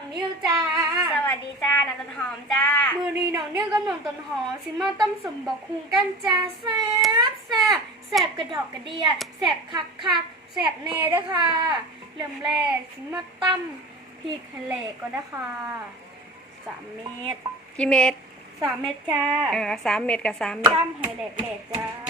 น้องนิวจ้า สวัสดีจ้านันต้นหอมจ้า มือนี้น้องนิวกับน้องต้นหอมสิมาต้มสมบอกคุงกันจ้าแซ่บแซ่บแซ่บกระดอกกระเดียแซ่บคักคักแซ่บเน่เด้อค่ะ เริ่มแรกสิมาตั้มพริกทะเลก็ได้ค่ะสามเม็ดกี่เม็ดสามเม็ดจ้าเออสามเม็ดกับสามเม็ดตั้มให้แหลกๆจ้า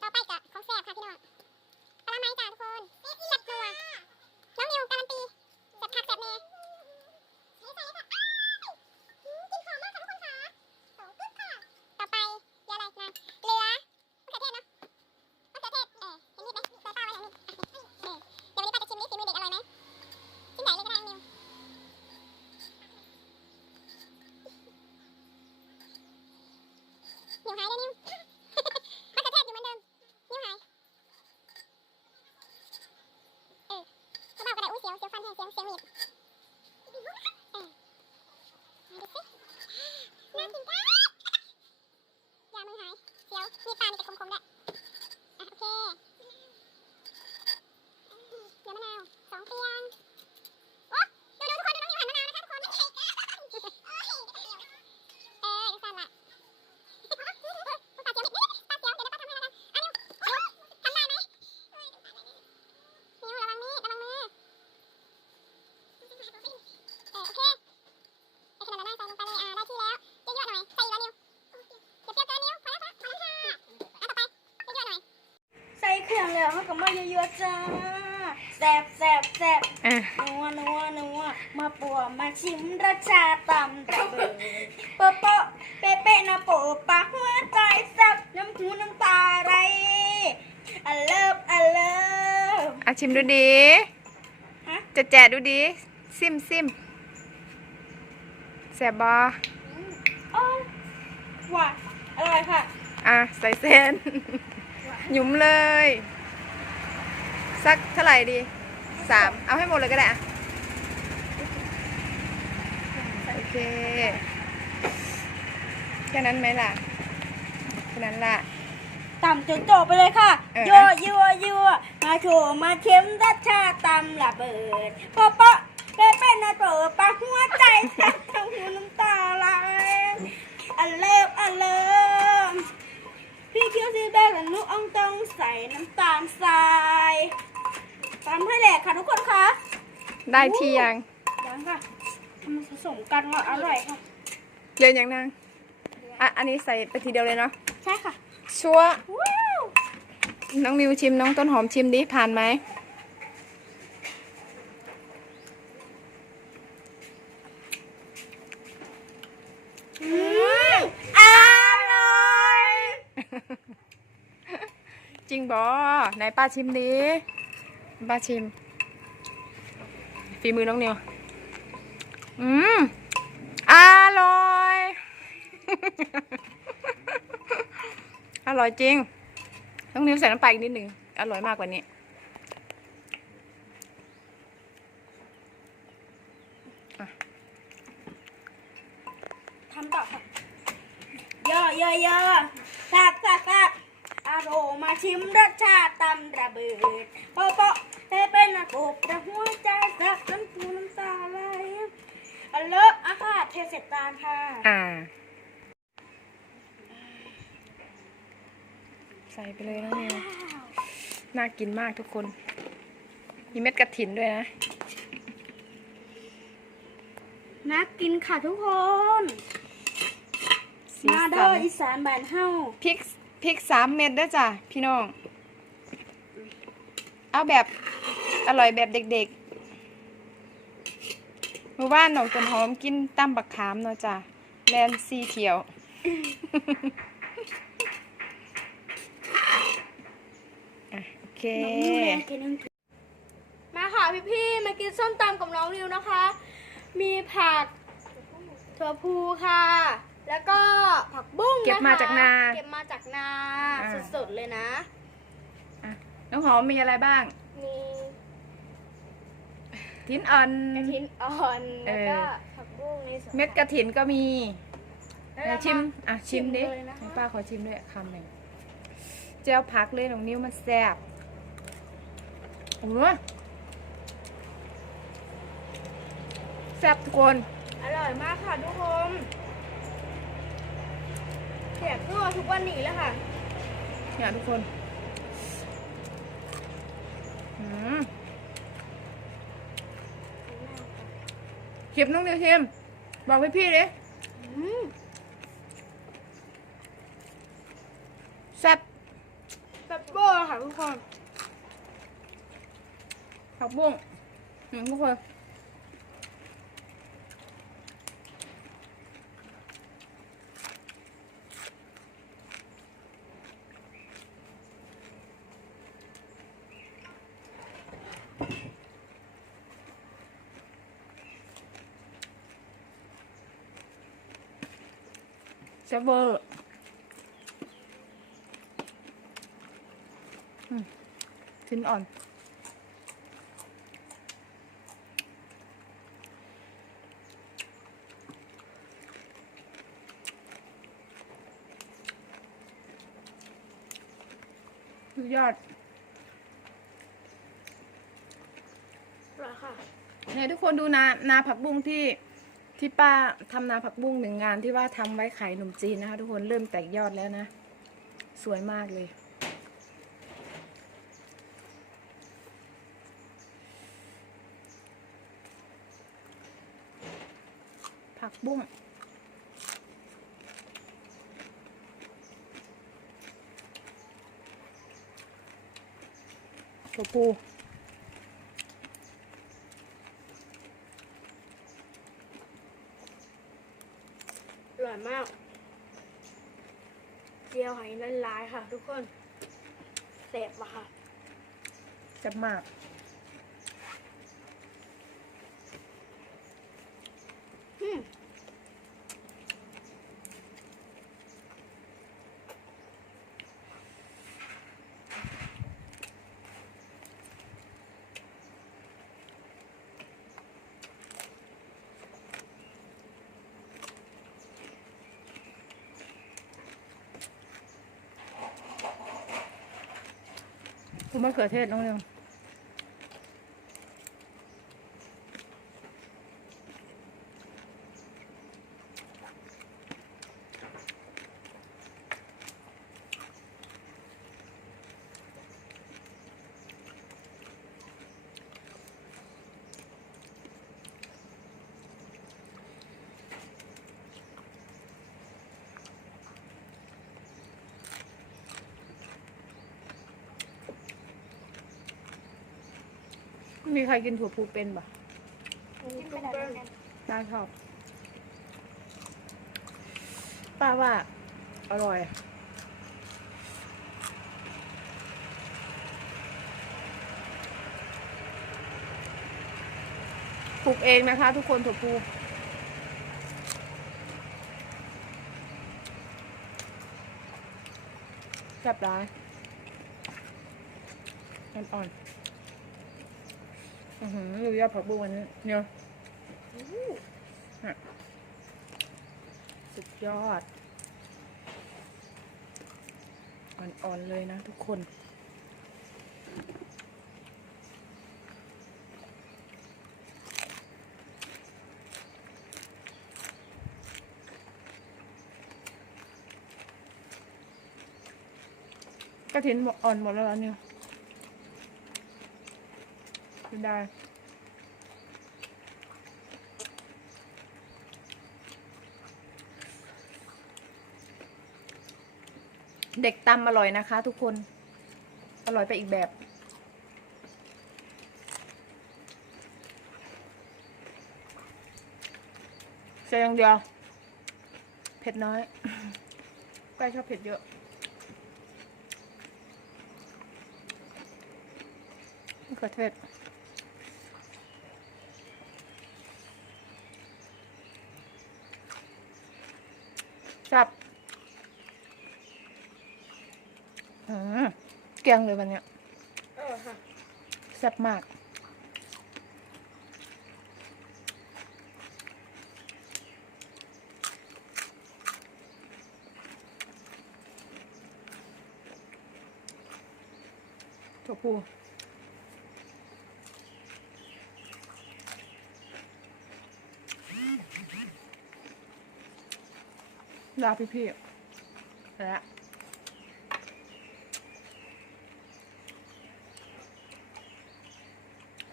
ต่อไปกับของแซ่บค่ะพี่น้องปลาไม้จ้าทุกคนแซ่บนัวน้องนิวการันตีแซ่บคักแซ่บแน่ใส่ใส่ค่ะอ้าวอืมกินหอมมากค่ะทุกคนค่ะสองปึ๊บค่ะ ต่อไปเหลืออะไรนะเหลือมะเขือเทศเนาะมะเขือเทศเออเห็นมีดไหมเปิดป้าไว้อย่างนี้เออเดี๋ยววันนี้ป้าจะชิมนี่ฝีมือเด็กอร่อยไหมชิ้นใหญ่เลยก็ได้น้องนิว นิวหายเลยนิวมันกระแทกอยู่เหมือนเดิม นิ้วหาย เออเบาๆก็ได้อุ้ยเสียวเสียวฟันแห้งเสียงเสียงหวีดเออมาดูสิน่ากินจ้าอย่ามือหาย เสียว มีตามีแต่คมๆด้วยอะโอเคเดี๋ยวมะนาวสองเตียงโอ้ดูดูทุกคนดูน้องนิวหั่นมะนาวนะคะทุกคนไม่ใช่กันเออดูสั่นละ ปลาเสียวนิดปลาเสียวเดี๋ยวนะป้าทำให้แล้วกันอะนิวทำได้ไหมนิวระวังมีดระวังมือเออโอเคไอ้ขนาดนั้นใส่ลงไปเลยอ่าได้ที่แล้วเยอะๆหน่อยใส่อีกแล้วนิวเดี๋ยวเปรี้ยวเกินนิวพอแล้วครับพอแล้วค่ะอะต่อไปเยอะๆหน่อย ใส่เครื่องแล้วเขาก็ มาเยอะๆจ้าแซ่บแซ่บแซ่บอะนัวนัวนัวมาปัวมาชิมรสชาติตำระเบิดเปาะเปาะเป๊ะเป๊ะนะโปะปากหัวใจแซ่บน้ำหูน้ำตาไหลอันเลิฟอันเลิฟอะชิมดูดี ฮะจะแจกดูดี ซิมซิมแซ่บบอโอ้ยหวานอร่อยค่ะ อะใส่เส้น หยุมเลย สักเท่าไหร่ดีสามเอาให้หมดเลยก็ได้อะโอเค แค่นั้นไหมล่ะ แค่นั้นล่ะ ต่ำจนจบไปเลยค่ะเออ ยั่วยั่วยั่วมาโชว์มาเค็มรสชาติตำระเบิดเปาะเปาะเป๊ะเป๊ะนะโปะปากหัวใจ ได้ที่ยังยังค่ะทำมันผสมกันว่าอร่อยค่ะเยอะยังนางอะอันนี้ใส่ไปทีเดียวเลยเนาะใช่ค่ะชัวร์ว้าวน้องนิวชิมน้องต้นหอมชิมดิผ่านไหมอืมอร่อยจริงบอไหนป้าชิมดิป้าชิม ฝีมือน้องนิว อืม อร่อย อร่อยจริง น้องนิวใส่น้ำปลาอีกนิดหนึ่ง อร่อยมากกว่านี้ ทำต่อค่ะเยอะเยอะเยอะแซ่บแซ่บแซ่บอารมมาชิมรสชาติตำระเบิดโป๊ะ โปะเป๊ะเป็นอะโกบแต่หัวใจแซ่บน้ำหูน้ำตาไหลอันเลิฟอาค่ะเทเสร็จตามค่ะอ่า ใส่ไปเลยน้องนิวน่ากินมากทุกคน มีเม็ดกระถินด้วยนะ น่ากินค่ะทุกคนสีมาสัเด้อนอีสานบ้านเฮาพริกพริกสามเม็ดด้วยจ้ะพี่น้อง เอาแบบ อร่อยแบบเด็กๆเมื่อวานน้องต้นหอมกินตั้มบักขามเนาะจ้ะแลนซีเขียวเค มาค่ะพี่ๆมากินส้มตำกับน้องนิวนะคะ มีผักถั่วพูค่ะ แล้วก็ผักบุ้งนะคะเก็บมาจากนาเก็บมาจากนาอ่า สดๆเลยนะ อะน้องหอมมีอะไรบ้าง มีทิ้นอ่อน กระถินอ่อน เอแล้วอ ก็ผักบุ้งในสวนเม็ดกระถินก็มีแล้วไหนเราชิมมาอะชิมดิชิมเลยนะคะให้ป้าขอชิมด้วยคำหนึ่งเจียวผักเลยน้องนิ้วมันแซ่บโอ้โหแซ่บทุกคน อร่อยมากค่ะทุกคนเสียบทั่วทุกวันนี้แล้วค่ะเนี่ยทุกคนอืม ชิมน้องเดียวชิมบอกพี่พี่ดิแซ่บแบบเบอร์ค่ะทุกคนผักบุ้งอืมทุกคน แซ่บเวอร์อืมชิ้นอ่อนสุดยอดอร่อยค่ะเนี่ยทุกคนดูนานาผักบุ้งที่ ที่ป้าทำนาผักบุ้งหนึ่งงานที่ว่าทำไว้ขายขนมจีนนะคะ ทุกคนเริ่มแตกยอดแล้วนะ สวยมากเลย ผักบุ้งตัวปู ร่อยมากเจียวหอยละลายค่ะ ทุกคนเสบอะค่ะ จะมาก อืม คุณมะเขือเทศน้องเร็ว มีใครกินถั่วพูเป็นปะจิ้มไปแล้วกันป้าชอบป้าว่า อร่อย ปลูกเองนะคะ ทุกคนถั่วพูแซ่บร้ายอ่อนๆ อือหือดูยอดผักบุ้งอันนี้เนี่ยอะสุดยอด อ่อน ๆ เลยนะทุกคนกระถินหมดอ่อนหมดแล้วเหรอเนี่ย ไม่ได้เด็กตำอร่อยนะคะทุกคน อร่อยไปอีกแบบใส่อย่างเดียว เผ็ดน้อยก้อยชอบเผ็ดเยอะ ขอเทศ ซ่บอืมเกลียงเลยวันเนี้ยเออค่ะแซ่บมากถั่วพู ลาพี่พี่ๆและ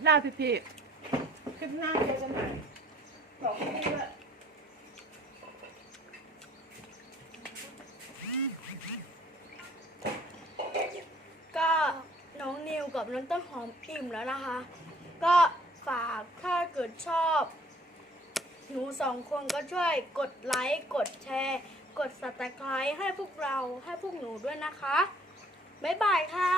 ลาพี่พี่ๆคลิปหน้าเจอกันใหม่บอกพี่พี่ด้วยก็น้องนิวกับน้องต้นหอมอิ่มแล้วนะคะ ก็ฝากถ้าเกิดชอบ หนูสองคนก็ช่วยกดไลค์ กดแชร์ กด subscribe ให้พวกเราให้พวกหนูด้วยนะคะ บ๊ายบายค่ะ